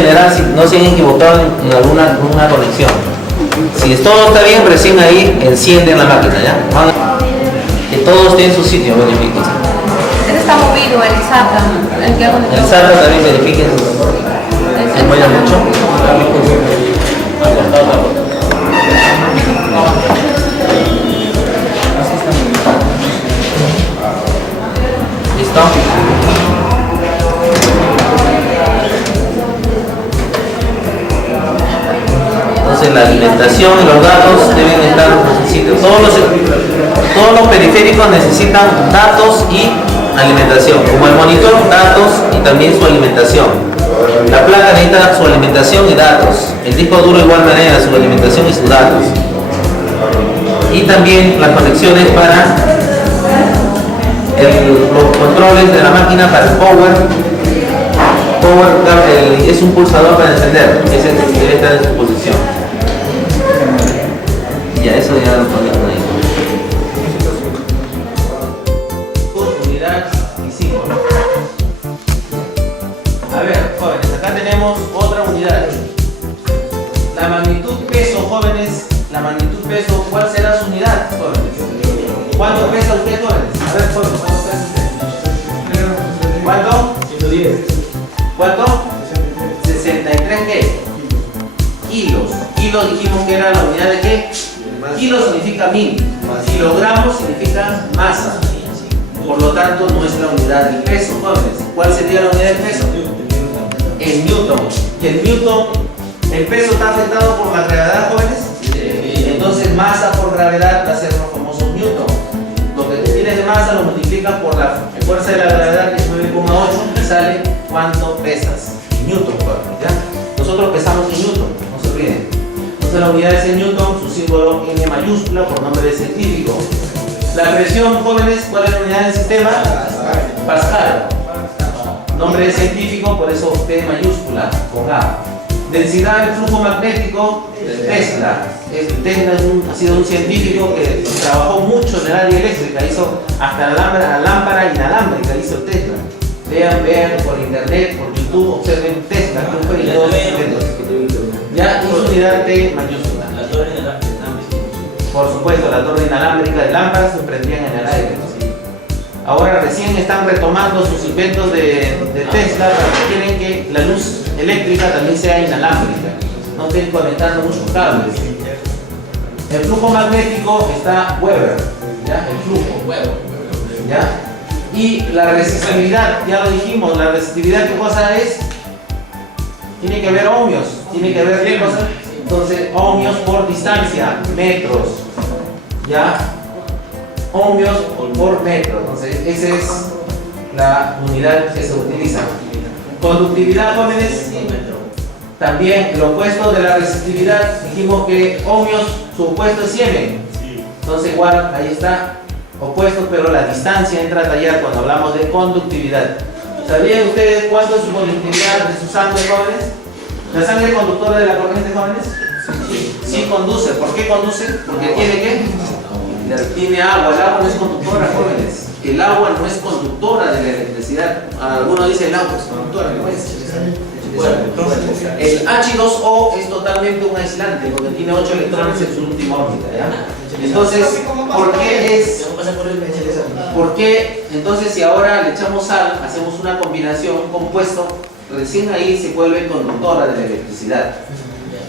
general si no se han equivocado en alguna conexión. Si todo está bien, recién ahí encienden la máquina, ¿ya? Que todo esté en su sitio, verifiquen. Este está movido, el SATA. El SATA también verifiquen. ¿Se mueve mucho? ¿Listo? Entonces la alimentación y los datos deben estar en su sitio. Todos los periféricos necesitan datos y alimentación. Como el monitor, datos y también su alimentación. La placa necesita su alimentación y datos. El disco duro de igual manera, su alimentación y sus datos. Y también las conexiones para los controles de la máquina para el power es un pulsador para encender. Ese debe estar en su posición. Ya, eso ya lo ponemos ahí. Unidad y símbolo. A ver, jóvenes, acá tenemos otra unidad. La magnitud peso, jóvenes. La magnitud peso, ¿cuál será su unidad, jóvenes? ¿Cuánto pesa usted, jóvenes? A ver, jóvenes, ¿cuánto pesa usted? ¿Cuánto? 110. ¿Cuánto? 63 ¿qué? Kilos. Kilos dijimos que era la unidad de ¿qué? Kilo significa 1000. Kilogramos significa masa. Por lo tanto, nuestra unidad del peso, jóvenes. ¿Cuál sería la unidad del peso? El newton. Y el newton, el peso está afectado por la gravedad, jóvenes. Entonces, masa por gravedad va a ser los famosos newton. Lo que tú tienes de masa lo multiplicas por la fuerza de la gravedad, que es 9,8, y sale cuánto pesas. Newton, ¿ya? Nosotros pesamos en newton, no se olviden. Entonces, la unidad es en newton, su símbolo N mayúscula por nombre de científico. La presión, jóvenes, ¿cuál es la unidad del sistema? Pascal. Nombre de científico, por eso P mayúscula con A. Densidad del flujo magnético, Tesla. Tesla ha sido un científico que trabajó mucho en el área eléctrica, hizo hasta la lámpara inalámbrica, hizo Tesla. Vean por internet, por YouTube, observen Tesla, que fue y todos los inventos. Ya, y su unidad T mayúscula. La torre inalámbrica. Por supuesto, la torre inalámbrica de lámparas se prendían en el aire. Ahora recién están retomando sus inventos de Tesla, porque quieren que la luz eléctrica también sea inalámbrica, no estén conectando muchos cables. El flujo magnético está Weber, ¿ya? El flujo, Weber, ¿ya? Y la resistividad, ya lo dijimos, la resistividad, ¿qué cosa es? Tiene que ver ohmios, tiene que ver qué cosa. Entonces, ohmios por distancia, metros, ¿ya? Ohmios por metro. Entonces, esa es la unidad que se utiliza. Conductividad, jóvenes. También el opuesto de la resistividad, dijimos que ohmios, su opuesto es Siemens. Entonces, igual, ahí está, opuesto, pero la distancia entra a tallar cuando hablamos de conductividad. ¿Sabían ustedes cuánto es su conductividad de su sangre, jóvenes? ¿La sangre es conductora de la corriente, jóvenes? Sí conduce. ¿Por qué conduce? Porque tiene ¿qué? Tiene agua. El agua no es conductora, jóvenes. El agua no es conductora de la electricidad. Algunos dicen el agua es conductora, no es. El H2O es totalmente un aislante porque tiene 8 electrones en su última órbita, ¿ya? Entonces, ¿por qué? Entonces, si ahora le echamos sal, hacemos una combinación, un compuesto, recién ahí se vuelve conductora de la electricidad.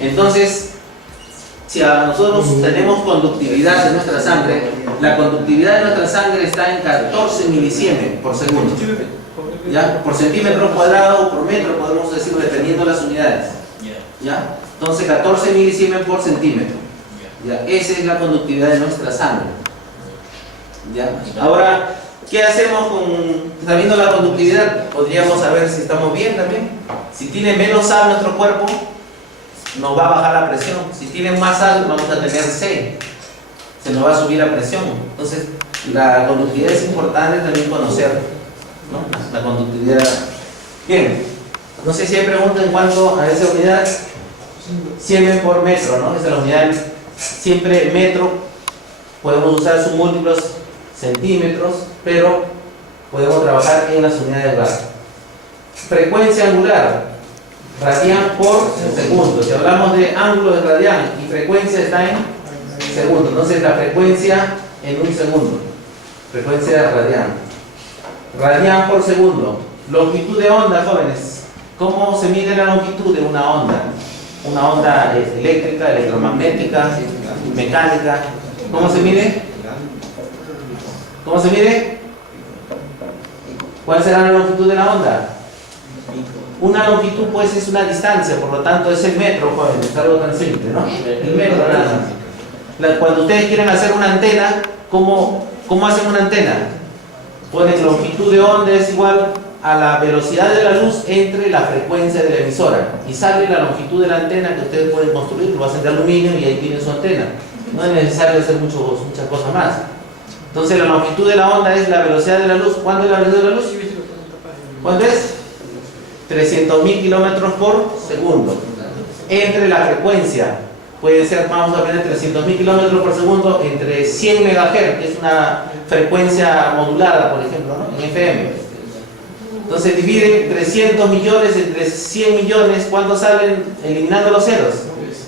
Entonces, si a nosotros tenemos conductividad de nuestra sangre, la conductividad de nuestra sangre está en 14 milisiemens por segundo. ¿Ya? Por centímetro cuadrado o por metro, podemos decir, dependiendo de las unidades. ¿Ya? Entonces, 14 milisiemens por centímetro. ¿Ya? Esa es la conductividad de nuestra sangre. ¿Ya? Ahora, ¿qué hacemos sabiendo la conductividad? Podríamos saber si estamos bien también. Si tiene menos sal nuestro cuerpo, nos va a bajar la presión. Si tiene más sal, vamos a tener C. Se nos va a subir la presión. Entonces, la conductividad es importante también conocer, ¿no? La conductividad. Bien, no sé si hay preguntas en cuanto a esa unidad. Siemens por metro, ¿no? Esa es la unidad. Siempre metro. Podemos usar sus múltiplos centímetros, pero podemos trabajar en las unidades básicas. Frecuencia angular. Radian por segundo. Si hablamos de ángulo de radian y frecuencia está en segundo, entonces la frecuencia en un segundo. Frecuencia radian. Radian por segundo. Longitud de onda, jóvenes. ¿Cómo se mide la longitud de una onda? Una onda eléctrica, electromagnética, mecánica. ¿Cómo se mide? ¿Cómo se mide? ¿Cuál será la longitud de la onda? Una longitud pues es una distancia, por lo tanto es el metro, jóvenes, es algo tan simple, ¿no? El metro nada más. Cuando ustedes quieren hacer una antena, ¿cómo hacen una antena? Ponen longitud de onda es igual a la velocidad de la luz entre la frecuencia de la emisora y sale la longitud de la antena que ustedes pueden construir, lo hacen de aluminio y ahí tienen su antena. No es necesario hacer muchas cosas más. Entonces la longitud de la onda es la velocidad de la luz. ¿Cuánto es la velocidad de la luz? ¿Cuánto es? 300.000 kilómetros por segundo. Entre la frecuencia, puede ser, vamos a poner 300.000 kilómetros por segundo entre 100 MHz, que es una frecuencia modulada, por ejemplo, ¿no? En FM. Entonces dividen 300 millones entre 100 millones. ¿Cuánto salen eliminando los ceros?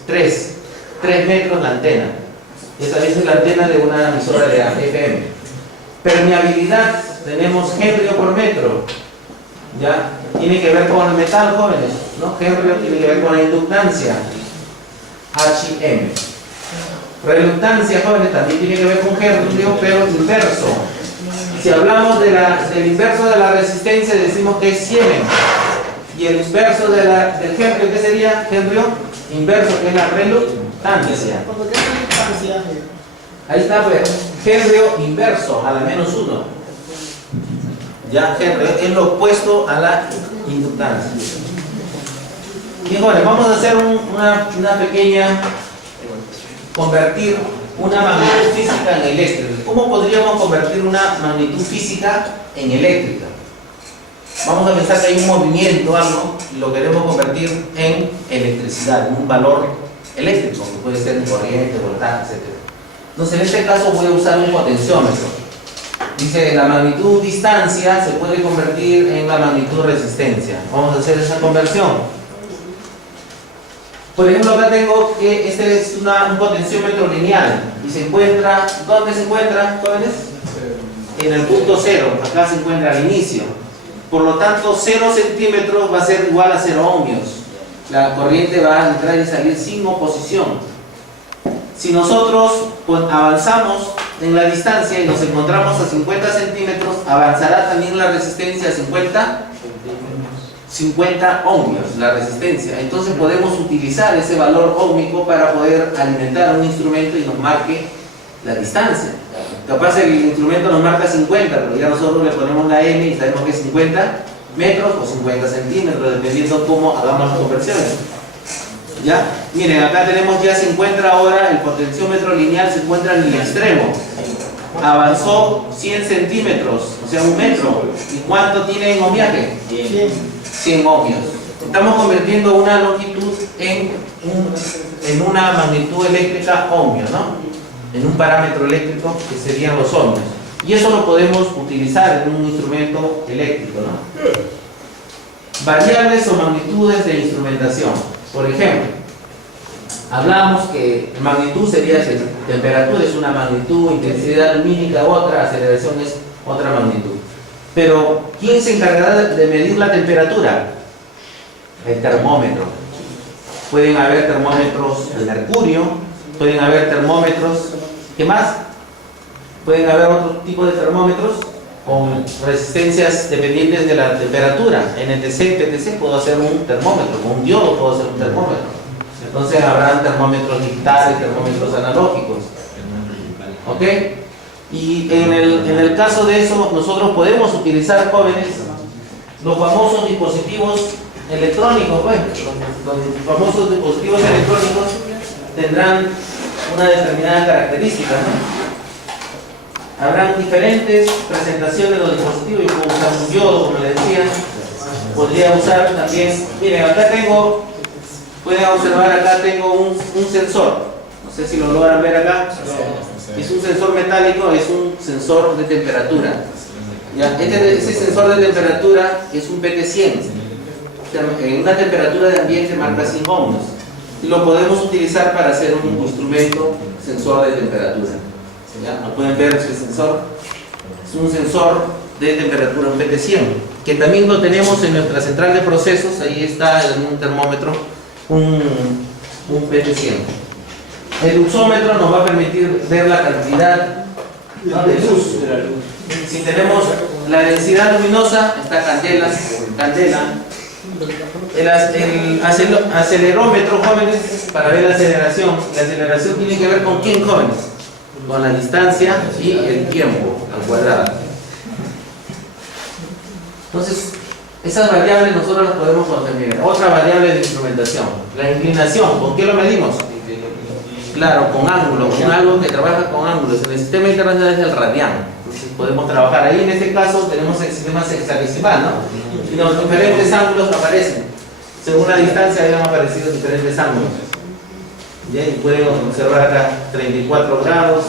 3 metros la antena. Esa es la antena de una emisora de FM. Permeabilidad, tenemos Henry por metro. ¿Ya? Tiene que ver con el metal, jóvenes, ¿no? Henry tiene que ver con la inductancia. HM. Reluctancia, jóvenes, también tiene que ver con Henry, pero inverso. Si hablamos del inverso de la resistencia, decimos que es Siemens. Y el inverso del Henry, ¿qué sería? Henry inverso, que es la reluctancia. Ahí está, pues. Henry inverso, a la menos 1. Ya, Henry es lo opuesto a la inductancia. Y jóvenes, vamos a hacer una pequeña convertir una magnitud física en eléctrica. ¿Cómo podríamos convertir una magnitud física en eléctrica? Vamos a pensar que hay un movimiento, algo, y lo queremos convertir en electricidad, en un valor eléctrico, que puede ser en corriente, voltaje, etc. Entonces, en este caso voy a usar un potenciómetro. Dice, la magnitud distancia se puede convertir en la magnitud resistencia. Vamos a hacer esa conversión. Por ejemplo, acá tengo que este es un potenciómetro lineal y se encuentra, ¿dónde se encuentra, jóvenes? En el punto 0, acá se encuentra al inicio. Por lo tanto, 0 centímetros va a ser igual a 0 ohmios. La corriente va a entrar y salir sin oposición. Si nosotros avanzamos en la distancia y nos encontramos a 50 centímetros, avanzará también la resistencia a 50 ohmios, la resistencia. Entonces podemos utilizar ese valor óhmico para poder alimentar un instrumento y nos marque la distancia. Capaz el instrumento nos marca 50, pero ya nosotros le ponemos la M y sabemos que es 50 metros o 50 centímetros, dependiendo cómo hagamos las conversiones. ¿Ya? Miren, acá tenemos, ya se encuentra ahora el potenciómetro lineal, se encuentra en el extremo. Avanzó 100 centímetros, o sea, 1 metro. ¿Y cuánto tiene en ohmiaje? 100 ohmios. Estamos convirtiendo una longitud en una magnitud eléctrica ohmio, ¿no? En un parámetro eléctrico que serían los ohmios. Y eso lo podemos utilizar en un instrumento eléctrico, ¿no? Variables o magnitudes de instrumentación. Por ejemplo, hablamos que magnitud sería temperatura, es una magnitud, intensidad lumínica otra, aceleración es otra magnitud. Pero, ¿quién se encargará de medir la temperatura? El termómetro. Pueden haber termómetros de mercurio, pueden haber termómetros, ¿qué más? Pueden haber otro tipo de termómetros con resistencias dependientes de la temperatura. NTC, PTC, puedo hacer un termómetro, con un diodo puedo hacer un termómetro. Entonces habrán termómetros digitales, termómetros analógicos. ¿Ok? Y en el caso de eso, nosotros podemos utilizar, jóvenes, los famosos dispositivos electrónicos. Bueno, los famosos dispositivos electrónicos tendrán una determinada característica, ¿no? Habrán diferentes presentaciones de los dispositivos. Yo puedo usar un diodo, como les decía. Podría usar también, miren, acá tengo, pueden observar, acá tengo un sensor. No sé si lo logran ver acá. Es un sensor metálico, es un sensor de temperatura. ¿Ya? Ese sensor de temperatura es un PT100. en una temperatura de ambiente marca 100 ohms y lo podemos utilizar para hacer un instrumento sensor de temperatura. ¿Ya? ¿No pueden ver ese sensor? Es un sensor de temperatura, un PT100, que también lo tenemos en nuestra central de procesos. Ahí está en un termómetro, un PT100. El luxómetro nos va a permitir ver la cantidad, ¿no?, de luz. Si tenemos la densidad luminosa, está candela. El acelerómetro, jóvenes, para ver la aceleración. La aceleración tiene que ver con quién, jóvenes, con la distancia y el tiempo al cuadrado. Entonces, esas variables nosotros las podemos conocer. Otra variable de instrumentación, la inclinación. ¿Con qué lo medimos? Claro, con ángulos, con algo que trabaja con ángulos. En el sistema internacional es el radián. Entonces podemos trabajar ahí. En este caso tenemos el sistema sexagesimal, ¿no? Y los diferentes ángulos aparecen. Según la distancia habían aparecido diferentes ángulos. ¿Ya? Y pueden observar acá 34 grados,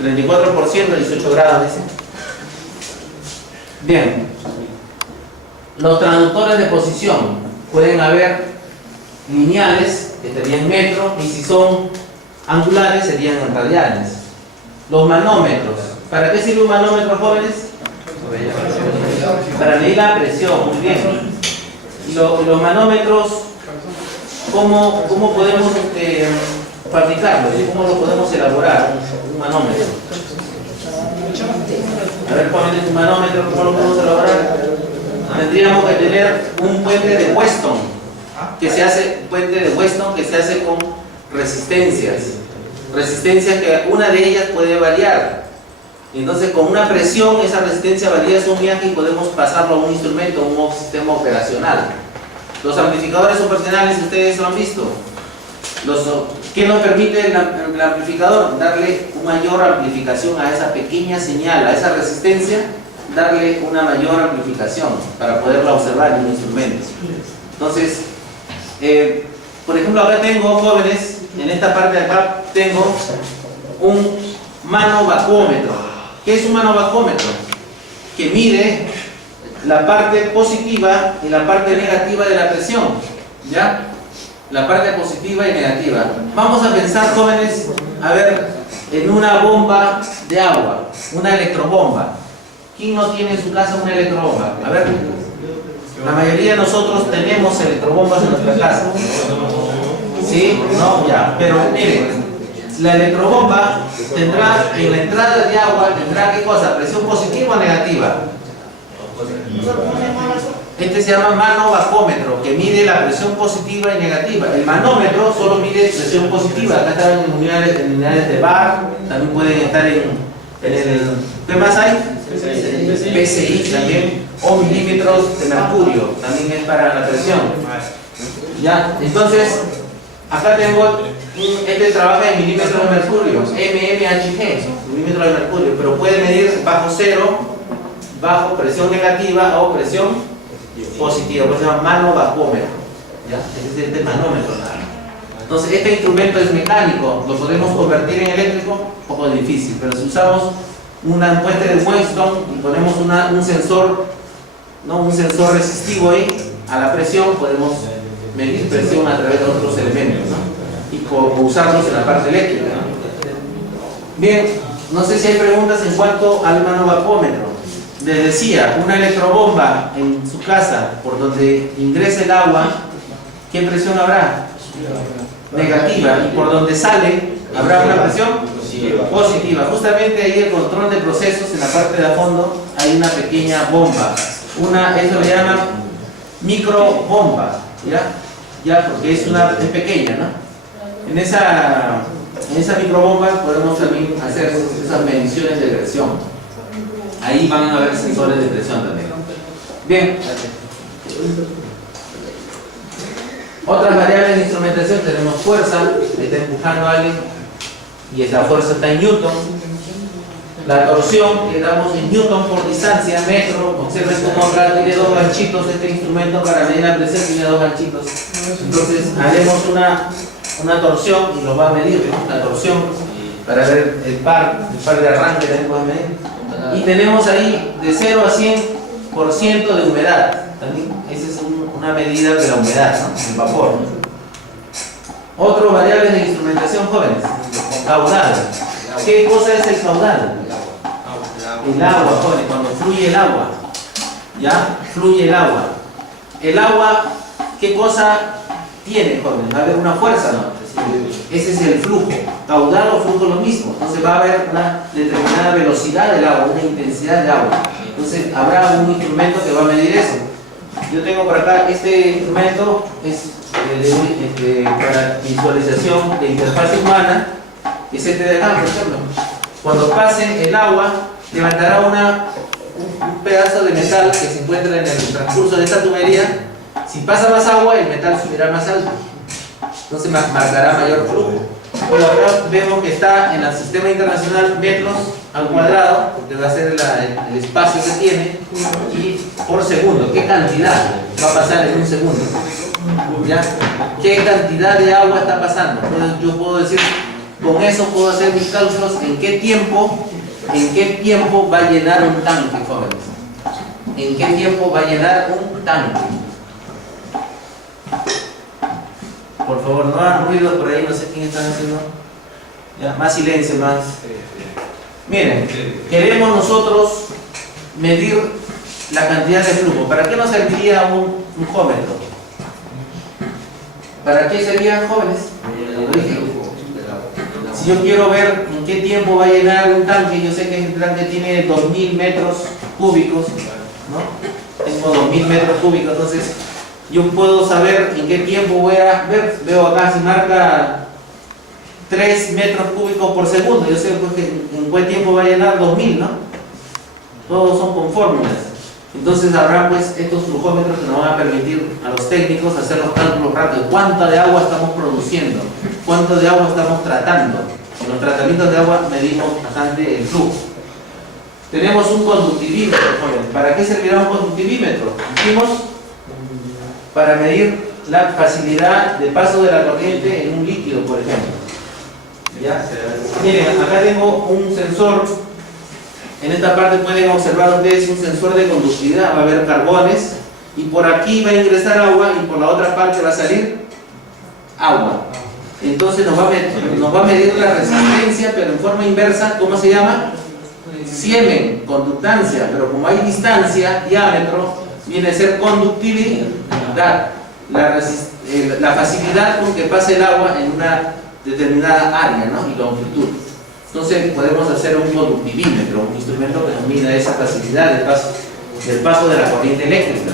34%, 18 grados, dice. Bien. Los transductores de posición pueden haber lineales, que serían metros, y si son angulares serían radianes. Los manómetros. ¿Para qué sirve un manómetro, jóvenes? Para medir la presión, muy bien. Los manómetros, ¿cómo podemos fabricarlos? ¿Cómo lo podemos elaborar? Un manómetro. A ver, jóvenes, un manómetro, ¿cómo lo podemos elaborar? Tendríamos que tener un puente de Weston, que se hace con resistencias que una de ellas puede variar. Entonces, con una presión, esa resistencia varía su viaje y podemos pasarlo a un instrumento, a un sistema operacional. Los amplificadores operacionales, ustedes lo han visto. ¿Qué nos permite el amplificador? Darle una mayor amplificación a esa pequeña señal, a esa resistencia, darle una mayor amplificación para poderla observar en un instrumento. Entonces, por ejemplo, acá tengo, jóvenes, en esta parte de acá tengo un manovacúmetro. ¿Qué es un manovacúmetro? Que mide la parte positiva y la parte negativa de la presión, ¿ya? La parte positiva y negativa. Vamos a pensar, jóvenes, a ver, en una bomba de agua, una electrobomba. ¿Quién no tiene en su casa una electrobomba? A ver, la mayoría de nosotros tenemos electrobombas en nuestra casa. ¿Sí? No, ya. Pero miren, la electrobomba tendrá en la entrada de agua, tendrá ¿qué cosa? ¿Presión positiva o negativa? Este se llama manovacúmetro, que mide la presión positiva y negativa. El manómetro solo mide presión positiva. Acá están en unidades de bar, también pueden estar en el... ¿Qué más hay? PSI también, o milímetros de mercurio, también es para la presión. Ya, entonces, acá tengo, este trabaja en milímetros de mercurio, mmHg, milímetros de mercurio, pero puede medir bajo cero, bajo presión negativa o presión positiva, pues se llama manovacúmetro. ¿Ya? Ese es el manómetro. Entonces, este instrumento es mecánico, lo podemos convertir en eléctrico, un poco difícil, pero si usamos un puente de Weston y ponemos un sensor, ¿no?, un sensor resistivo ahí a la presión, podemos medir presión a través de otros elementos, ¿no?, y usarlos en la parte eléctrica, ¿no? Bien, no sé si hay preguntas en cuanto al manovacúmetro. Les decía, una electrobomba en su casa por donde ingresa el agua, ¿qué presión habrá? Negativa. Y por donde sale, ¿habrá una presión? Positiva. Justamente ahí el control de procesos, en la parte de fondo hay una pequeña bomba, eso le llaman microbomba, ya porque es pequeña, ¿no? En esa microbomba podemos también hacer esas mediciones de presión. Ahí van a haber sensores de presión también. Bien. Otras variables de instrumentación, tenemos fuerza, está empujando a alguien y esa fuerza está en newton. La torsión, que damos en newton por distancia, metro. Observen cómo acá tiene dos ganchitos este instrumento para medir la presión, tiene dos ganchitos. Entonces haremos una torsión y lo va a medir, ¿no? La torsión para ver el par de arranque también puede medir. Y tenemos ahí de 0 a 100% de humedad. También ese es una medida de la humedad, ¿no? El vapor. Otro variables de instrumentación, jóvenes. Caudal. ¿Qué cosa es el caudal? El agua, jóvenes, cuando fluye el agua. ¿Ya? Fluye el agua. El agua, ¿qué cosa tiene, jóvenes? Va a haber una fuerza, ¿no? Ese es el flujo. Caudal o flujo lo mismo. Entonces va a haber una determinada velocidad del agua, una intensidad de agua. Entonces habrá un instrumento que va a medir eso. Yo tengo por acá, este instrumento es para visualización de interfaz humana. Es este de acá, por ejemplo. Cuando pase el agua, levantará un pedazo de metal que se encuentra en el transcurso de esta tubería. Si pasa más agua, el metal subirá más alto. Entonces marcará mayor flujo. Bueno, acá vemos que está en el sistema internacional metros al cuadrado, porque va a ser el espacio que tiene, y por segundo, ¿qué cantidad va a pasar en un segundo? ¿Ya? ¿Qué cantidad de agua está pasando? Entonces yo puedo decir, con eso puedo hacer mis cálculos en qué tiempo va a llenar un tanque, jóvenes. ¿En qué tiempo va a llenar un tanque? Por favor, no hagan ruido por ahí, no sé quién están haciendo. Ya, más silencio, más. Miren, queremos nosotros medir la cantidad de flujo. ¿Para qué nos serviría un jómetro? ¿Para qué serían jóvenes? Si yo quiero ver en qué tiempo va a llenar un tanque, yo sé que el tanque tiene 2000 metros cúbicos, ¿no? Tengo 2000 metros cúbicos, entonces yo puedo saber en qué tiempo voy a ver. Veo acá si marca 3 metros cúbicos por segundo. Yo sé pues, que en qué tiempo va a llenar 2000, ¿no? Todos son con fórmulas. Entonces habrá pues estos flujómetros que nos van a permitir a los técnicos hacer los cálculos rápidos. ¿Cuánta de agua estamos produciendo? ¿Cuánto de agua estamos tratando? En los tratamientos de agua medimos bastante el flujo. Tenemos un conductivímetro, jóvenes. ¿Para qué servirá un conductivímetro? Dijimos, para medir la facilidad de paso de la corriente en un líquido, por ejemplo. ¿Ya? Miren, acá tengo un sensor. En esta parte pueden observar ustedes un sensor de conductividad. Va a haber carbones y por aquí va a ingresar agua y por la otra parte va a salir agua. Entonces nos va a medir la resistencia, pero en forma inversa. ¿Cómo se llama? Siemen, conductancia, pero como hay distancia, diámetro, viene a ser conductividad, la facilidad con que pasa el agua en una determinada área, ¿no? Y longitud. Entonces podemos hacer un conductivímetro, un instrumento que nos mida esa facilidad del paso de la corriente eléctrica.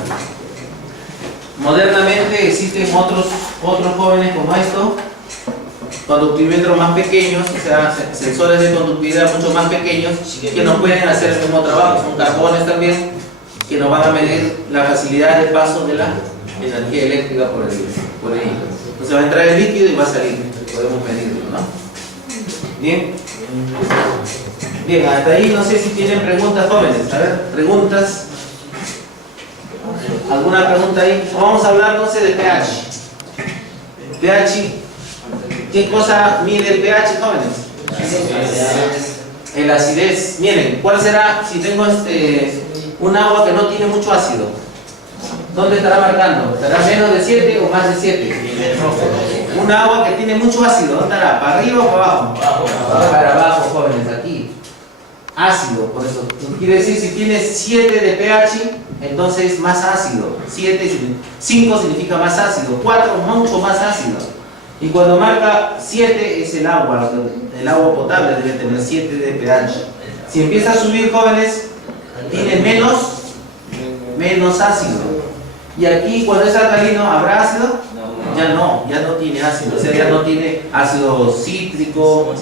Modernamente existen otros jóvenes como esto, conductímetros más pequeños, o sea, sensores de conductividad mucho más pequeños que nos pueden hacer el mismo trabajo. Son carbones también que nos van a medir la facilidad de paso de la energía eléctrica por ahí. Entonces va a entrar el líquido y va a salir, podemos medirlo, ¿no? Bien. Bien, hasta ahí no sé si tienen preguntas, jóvenes. A ver, preguntas. ¿Alguna pregunta ahí? Vamos a hablar entonces de pH. pH. ¿Qué cosa mide el pH, jóvenes? El acidez. Miren, ¿cuál será si tengo un agua que no tiene mucho ácido? ¿Dónde estará marcando? ¿Estará menos de 7 o más de 7? Un agua que tiene mucho ácido, ¿dónde estará? ¿Para arriba o para abajo? Para abajo, jóvenes, aquí. Ácido, por eso. Quiere decir, si tiene 7 de pH, entonces más ácido. 5 significa más ácido. 4, mucho más ácido. Y cuando marca 7 es el agua potable debe tener 7 de pH. Si empieza a subir, jóvenes, tiene menos ácido. Y aquí cuando es alcalino, ¿habrá ácido? Ya no tiene ácido, o sea, ya no tiene ácido cítrico,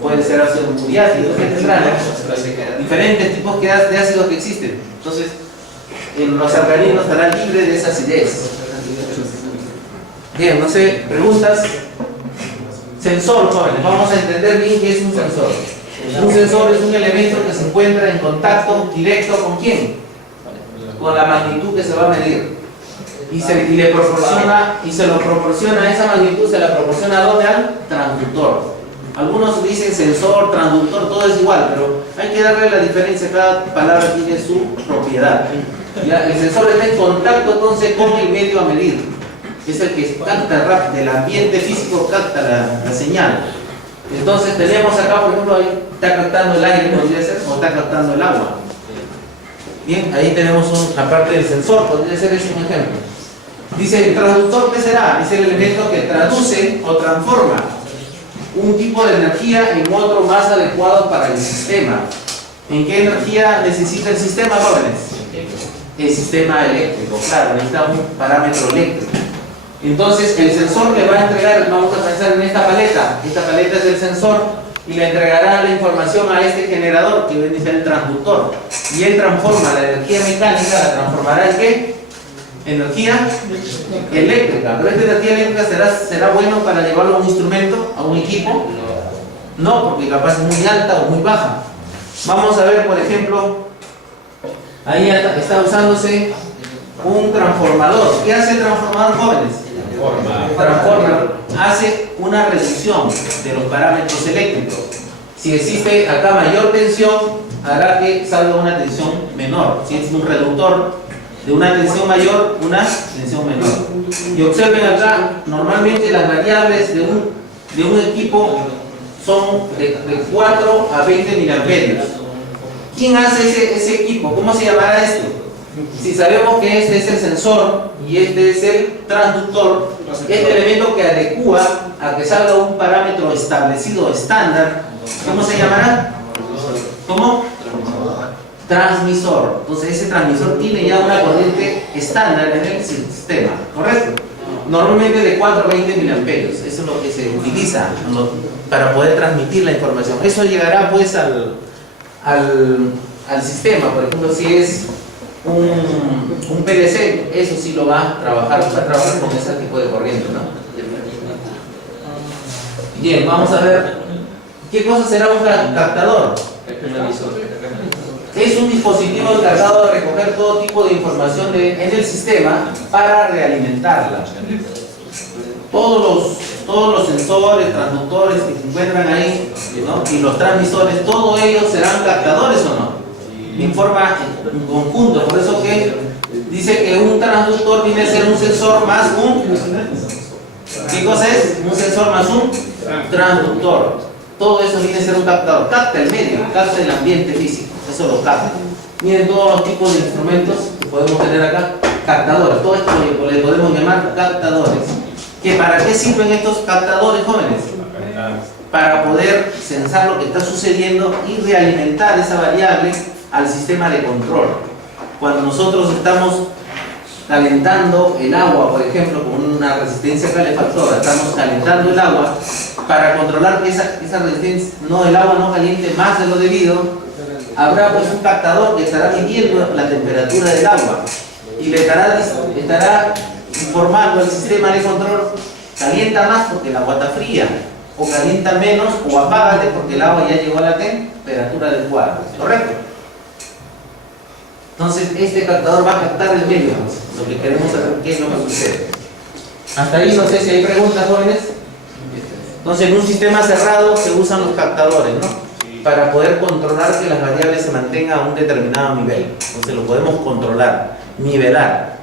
puede ser ácido muriático, etc. Diferentes tipos de ácidos que existen. Entonces, en los alcalinos estarán libres de esa acidez. Bien, no sé, preguntas. Sensor, jóvenes, vamos a entender bien qué es un sensor. Un sensor es un elemento que se encuentra en contacto directo ¿con quién? Con la magnitud que se va a medir. Y se lo proporciona esa magnitud, se la proporciona ¿a dónde? Al transductor. Algunos dicen sensor, transductor, todo es igual, pero hay que darle la diferencia, cada palabra tiene su propiedad. Ya, el sensor está en contacto entonces con el medio a medir. Es el que capta del ambiente físico, capta la señal. Entonces tenemos acá, por ejemplo, ahí está captando el aire, podría ser, o está captando el agua. Bien, ahí tenemos una parte del sensor, podría ser ese un ejemplo. Dice, ¿el transductor qué será? Es el elemento que traduce o transforma un tipo de energía en otro más adecuado para el sistema. ¿En qué energía necesita el sistema, jóvenes? El sistema eléctrico, claro, necesita un parámetro eléctrico. Entonces el sensor le va a entregar, vamos a pensar en esta paleta es el sensor y le entregará la información a este generador que viene a ser el transductor, y él transforma la energía mecánica, la transformará en ¿qué? Energía eléctrica. Pero esta energía eléctrica será bueno para llevarlo a un instrumento, a un equipo. No, porque capaz es muy alta o muy baja. Vamos a ver, por ejemplo, ahí está usándose un transformador. ¿Qué hace el transformador, jóvenes? Transforma, hace una reducción de los parámetros eléctricos. Si existe acá mayor tensión, hará que salga una tensión menor. Si es un reductor de una tensión mayor, una tensión menor. Y observen acá, normalmente las variables de un equipo son de 4 a 20 miliamperios. ¿Quién hace ese equipo? ¿Cómo se llamará esto? Si sabemos que este es el sensor y este es el transductor, este elemento que adecua a que salga un parámetro establecido estándar, ¿cómo se llamará? ¿Cómo? Transmisor. Entonces ese transmisor tiene ya una corriente estándar en el sistema, ¿correcto? Normalmente de 4 a 20 miliamperios. Eso es lo que se utiliza para poder transmitir la información. Eso llegará pues al sistema. Por ejemplo, si es un PLC, eso sí lo va a trabajar con ese tipo de corriente, ¿no? Bien, vamos a ver qué cosa será un captador. Es un dispositivo encargado de recoger todo tipo de información en el sistema para realimentarla. Todos los sensores, transductores que se encuentran ahí, ¿no? Y los transmisores, todos ellos serán captadores o no. Informa en conjunto, por eso que dice que un transductor viene a ser un sensor más un... ¿Qué cosa es? Un sensor más un transductor. Todo eso viene a ser un captador. Capta el medio, capta el ambiente físico, eso lo capta. Miren todos los tipos de instrumentos que podemos tener acá, captadores. Todo esto le podemos llamar captadores. ¿Para qué sirven estos captadores, jóvenes? Para poder sensar lo que está sucediendo y realimentar esa variable al sistema de control. Cuando nosotros estamos calentando el agua, por ejemplo, con una resistencia calefactora, estamos calentando el agua para controlar que esa resistencia, el agua no caliente más de lo debido, habrá pues un captador que estará midiendo la temperatura del agua y le estará informando al sistema de control: calienta más porque el agua está fría, o calienta menos, o apágate porque el agua ya llegó a la temperatura adecuada, ¿correcto? Entonces este captador va a captar el medio, lo que queremos saber qué es lo que sucede. Hasta ahí no sé si hay preguntas, jóvenes. Entonces en un sistema cerrado se usan los captadores, ¿no? Para poder controlar que las variables se mantengan a un determinado nivel. Entonces lo podemos controlar, nivelar.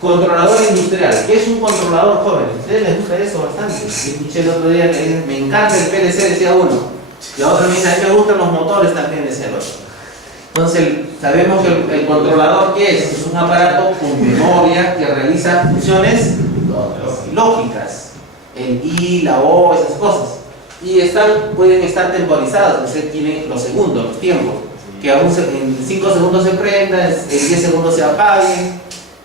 Controlador industrial. ¿Qué es un controlador, jóvenes? ¿A ustedes les gusta eso bastante? Escuché el otro día que dicen, me encanta el PLC, decía uno. Y a otro me dice, a mí me gustan los motores también, decía el otro. Entonces, sabemos que el controlador, ¿qué es? Es un aparato con memoria que realiza funciones lógicas. El I, la O, esas cosas. Y pueden estar temporizados, es decir, tienen los segundos, los tiempos. Que en 5 segundos se prenda, en 10 segundos se apague,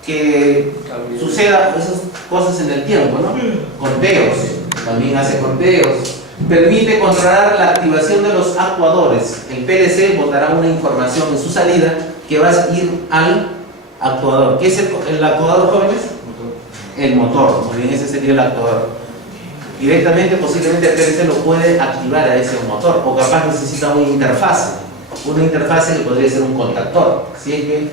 que suceda esas cosas en el tiempo, ¿no? Conteos, también hace conteos. Permite controlar la activación de los actuadores. El PLC botará una información en su salida que va a ir al actuador. ¿Qué es el actuador, jóvenes? El motor. Muy bien, ese sería el actuador. Directamente, posiblemente el PLC lo puede activar a ese motor, o capaz necesita una interfase. Una interfase que podría ser un contactor. Si es que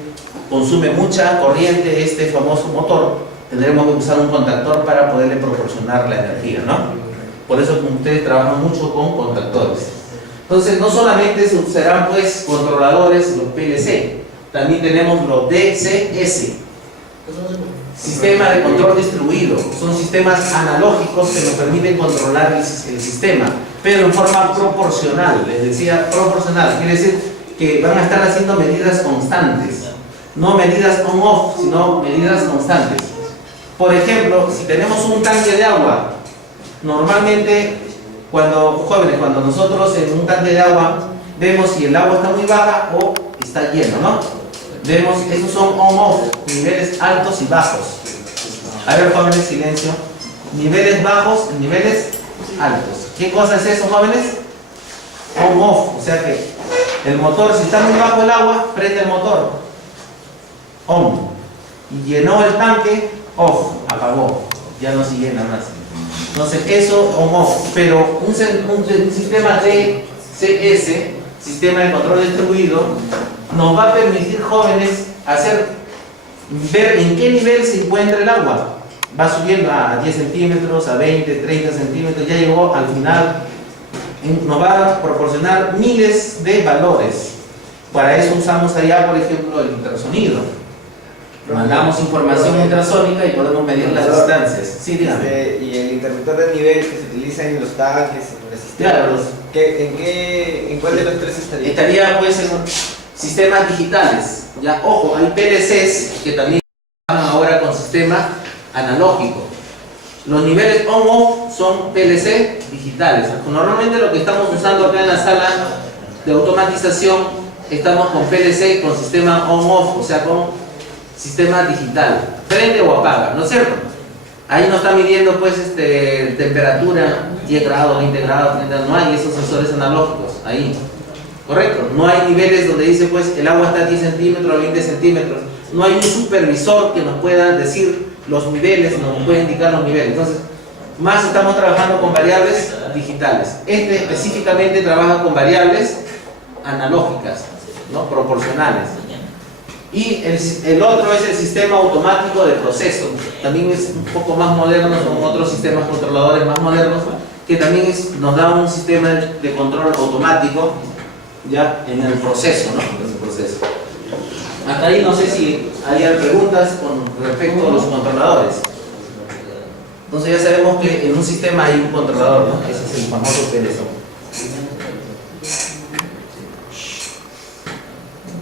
consume mucha corriente este famoso motor, tendremos que usar un contactor para poderle proporcionar la energía, ¿no? Por eso ustedes trabajan mucho con contactores. Entonces, no solamente serán pues controladores los PLC, también tenemos los DCS, sistema de control distribuido. Son sistemas analógicos que nos permiten controlar el sistema, pero en forma proporcional. Les decía proporcional, quiere decir que van a estar haciendo medidas constantes, no medidas on-off, sino medidas constantes. Por ejemplo, si tenemos un tanque de agua, normalmente cuando nosotros en un tanque de agua vemos si el agua está muy baja o está lleno, ¿no? Vemos, esos son on-off, niveles altos y bajos. A ver, jóvenes, silencio. Niveles bajos y niveles altos. ¿Qué cosa es eso, jóvenes? On-off, o sea que el motor, si está muy bajo el agua, prende el motor. On. Y llenó el tanque, off, apagó. Ya no se llena más. Entonces, eso on-off. Pero un sistema DCS, sistema de control distribuido, nos va a permitir, jóvenes, ver en qué nivel se encuentra el agua. Va subiendo a 10 centímetros, a 20, 30 centímetros, ya llegó al final. Nos va a proporcionar miles de valores. Para eso usamos allá, por ejemplo, el ultrasonido. Mandamos información ultrasónica y podemos medir las distancias. Sí, dígame. Y el interruptor de nivel que se utiliza en los tanques, en los sistemas, Claro, ¿en cuál de los tres estaría? Estaría pues en sistemas digitales. Ya, ojo, hay PLCs que también trabajan ahora con sistema analógico. Los niveles on-off son PLC digitales. Normalmente lo que estamos usando acá en la sala de automatización, estamos con PLC, con sistema on-off, o sea, con sistema digital. Prende o apaga, ¿no es cierto? Ahí nos está midiendo pues temperatura, 10 grados, 20 grados, 30, no hay esos sensores analógicos ahí. Correcto, no hay niveles donde dice pues el agua está a 10 centímetros, 20 centímetros. No hay un supervisor que nos pueda decir los niveles, nos puede indicar los niveles. Entonces, más estamos trabajando con variables digitales. Este específicamente trabaja con variables analógicas, ¿no? Proporcionales. Y el otro es el sistema automático de proceso. También es un poco más moderno, son otros sistemas controladores más modernos, que también nos da un sistema de control automático ya en el proceso, ¿no? En el proceso. Hasta ahí no sé si hay preguntas con respecto a los controladores. Entonces ya sabemos que en un sistema hay un controlador, ¿no? Ese es el famoso PLC.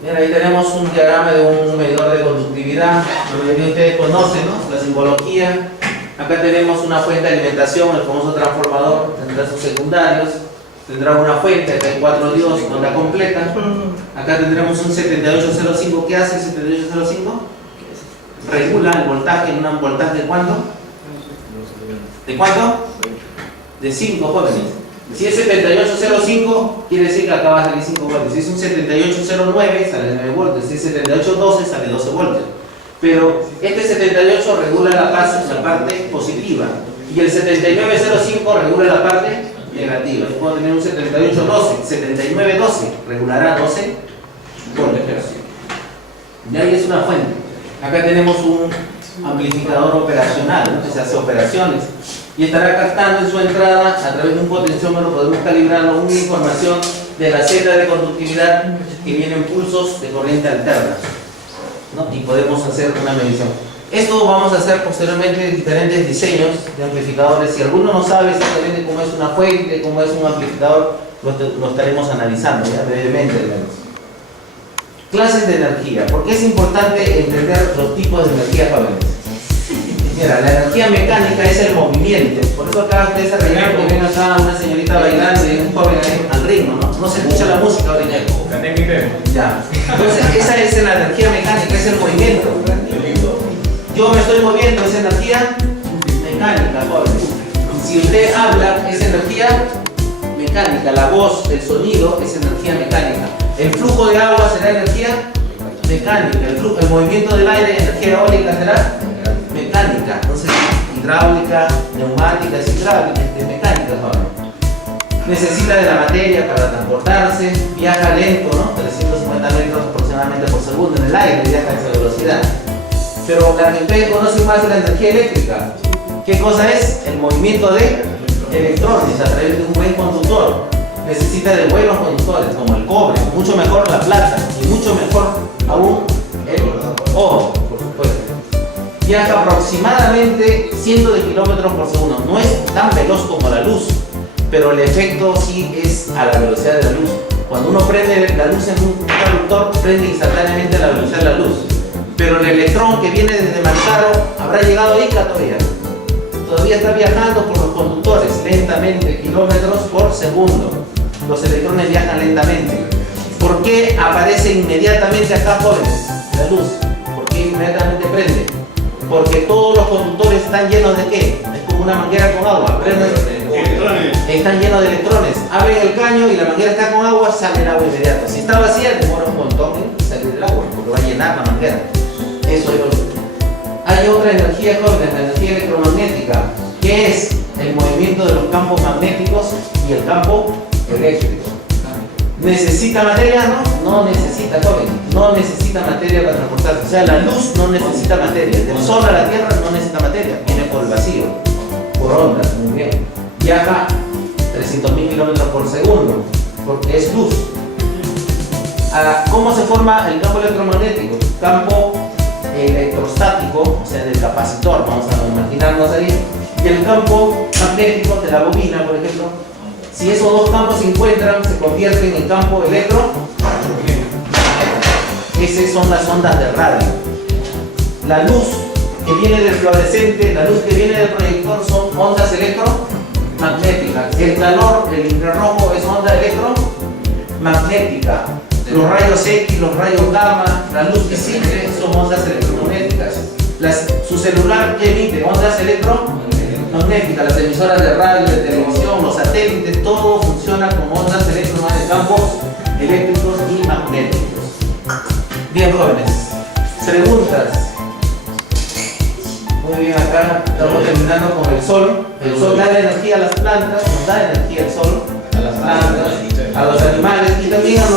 Bien, ahí tenemos un diagrama de un medidor de conductividad. La mayoría de ustedes conocen, ¿no? La simbología. Acá tenemos una fuente de alimentación, el famoso transformador, tendrá sus secundarios. Tendrá una fuente, acá hay 4 diodos, onda completa. Acá tendremos un 7805. ¿Qué hace el 7805? Regula el voltaje en un voltaje de ¿cuánto? ¿De cuánto? De 5 jóvenes. Si es 7805, quiere decir que acá va a salir 5 voltios. Si es un 7809, sale 9 voltios. Si es 7812, sale 12 voltios. Pero este 78 regula la parte positiva. Y el 7905 regula la parte negativa. Yo puedo tener un 7812, 7912 regulará 12 voltios. Y ahí es una fuente. Acá tenemos un amplificador operacional, ¿no? Que se hace operaciones y estará captando en su entrada a través de un potenciómetro. Podemos calibrarlo una información de la celda de conductividad que vienen pulsos de corriente alterna, ¿no? Y podemos hacer una medición. Esto vamos a hacer posteriormente diferentes diseños de amplificadores. Si alguno no sabe exactamente cómo es una fuente, cómo es un amplificador, lo estaremos analizando ya brevemente al menos. Clases de energía. ¿Por qué es importante entender los tipos de energía, jóvenes? Mira, la energía mecánica es el movimiento. Por eso acá ustedes se reían porque ven acá una señorita bailando y un joven ahí al ritmo, ¿no? No se escucha la música ahorita. Ya. Entonces esa es la energía mecánica, es el movimiento. Yo me estoy moviendo, es energía mecánica, jóvenes. Si usted habla, es energía mecánica. La voz, el sonido, es energía mecánica. El flujo de agua será energía mecánica. El movimiento del aire, energía eólica, será mecánica. Entonces, hidráulica, neumática, es hidráulica, es mecánica, jóvenes. Necesita de la materia para transportarse, viaja lento, ¿no? 350 metros aproximadamente por segundo en el aire, viaja a esa velocidad. Pero la que ustedes conocen más es la energía eléctrica. ¿Qué cosa es? El movimiento de electrones a través de un buen conductor. Necesita de buenos conductores, como el cobre, mucho mejor la plata y mucho mejor aún el oro, por supuesto. Viaja aproximadamente cientos de kilómetros por segundo. No es tan veloz como la luz, pero el efecto sí es a la velocidad de la luz. Cuando uno prende la luz en un conductor, prende instantáneamente a la velocidad de la luz. Pero el electrón que viene desde Marzaro habrá llegado a Ica todavía. Todavía está viajando por los conductores lentamente, kilómetros por segundo. Los electrones viajan lentamente. ¿Por qué aparece inmediatamente acá, jóvenes, la luz? ¿Por qué inmediatamente prende? Porque todos los conductores están llenos de ¿qué? Es como una manguera con agua. Prenden, están llenos de electrones. Abren el caño y la manguera está con agua, sale el agua inmediato. Si está vacía, demora un montón en salir del agua, porque va a llenar la manguera. Eso es. Hay otra energía, jóvenes, la energía electromagnética, que es el movimiento de los campos magnéticos y el campo eléctrico. ¿Necesita materia? No, no necesita, joven. No necesita materia para transportarse. O sea, la luz no necesita materia. Del sol a la tierra no necesita materia. Viene por el vacío, por ondas, muy bien. Viaja 300.000 kilómetros por segundo, porque es luz. ¿Cómo se forma el campo electromagnético? Campo electrostático, o sea, del capacitor, vamos a imaginarnos ahí. Y el campo magnético de la bobina, por ejemplo. Si esos dos campos se encuentran, se convierten en campo electromagnético. Esas son las ondas de radio. La luz que viene del fluorescente, la luz que viene del proyector son ondas electromagnéticas. El calor, el infrarrojo es onda electromagnética. Los rayos X, los rayos gamma, la luz visible son ondas electromagnéticas. Su celular emite ondas electromagnéticas, las emisoras de radio, de televisión, los satélites, todo funciona como ondas electromagnéticas, campos eléctricos y magnéticos. Bien, jóvenes, preguntas. Muy bien, acá estamos terminando con el sol. El sol da energía a las plantas, nos da energía el sol a las plantas, a los animales y también a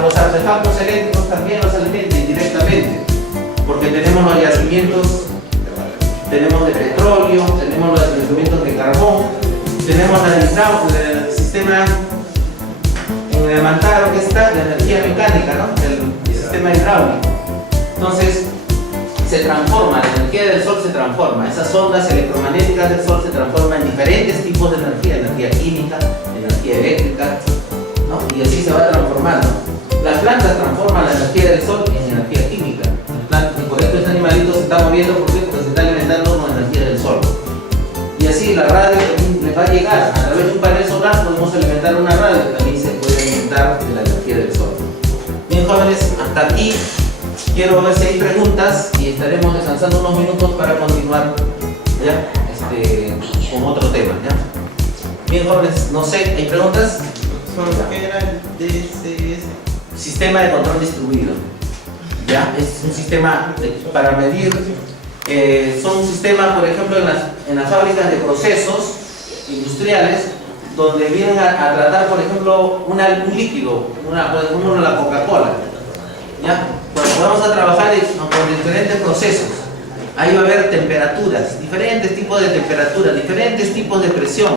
los artefactos eléctricos, también los alimenta indirectamente, porque tenemos los yacimientos, tenemos de petróleo, tenemos los yacimientos de carbón, tenemos el sistema en el Mantaro que está, la energía mecánica, ¿no? El sistema hidráulico. Entonces, se transforma, la energía del sol se transforma, esas ondas electromagnéticas del sol se transforman en diferentes tipos de energía química, energía eléctrica, ¿no? Y así se va transformando. Las plantas transforman la energía del sol en energía química. Y por esto este animalito se está moviendo, ¿por qué? Porque se está alimentando con energía del sol. Y así la radio también les va a llegar, a través de un panel solar podemos alimentar una radio, también se puede alimentar de la energía del sol. Bien, jóvenes, hasta aquí. Quiero ver si hay preguntas y estaremos descansando unos minutos para continuar ¿ya? Con otro tema. ¿Ya? Bien, jóvenes, no sé, ¿hay preguntas? ¿Qué era el DCS? Sistema de control distribuido. ¿Ya? Es un sistema para medir, son un sistema, por ejemplo, en las fábricas de procesos industriales, donde vienen a tratar, por ejemplo, un líquido, por ejemplo, la Coca-Cola. ¿Ya? Cuando vamos a trabajar con diferentes procesos, ahí va a haber temperaturas, diferentes tipos de temperaturas, diferentes tipos de presión.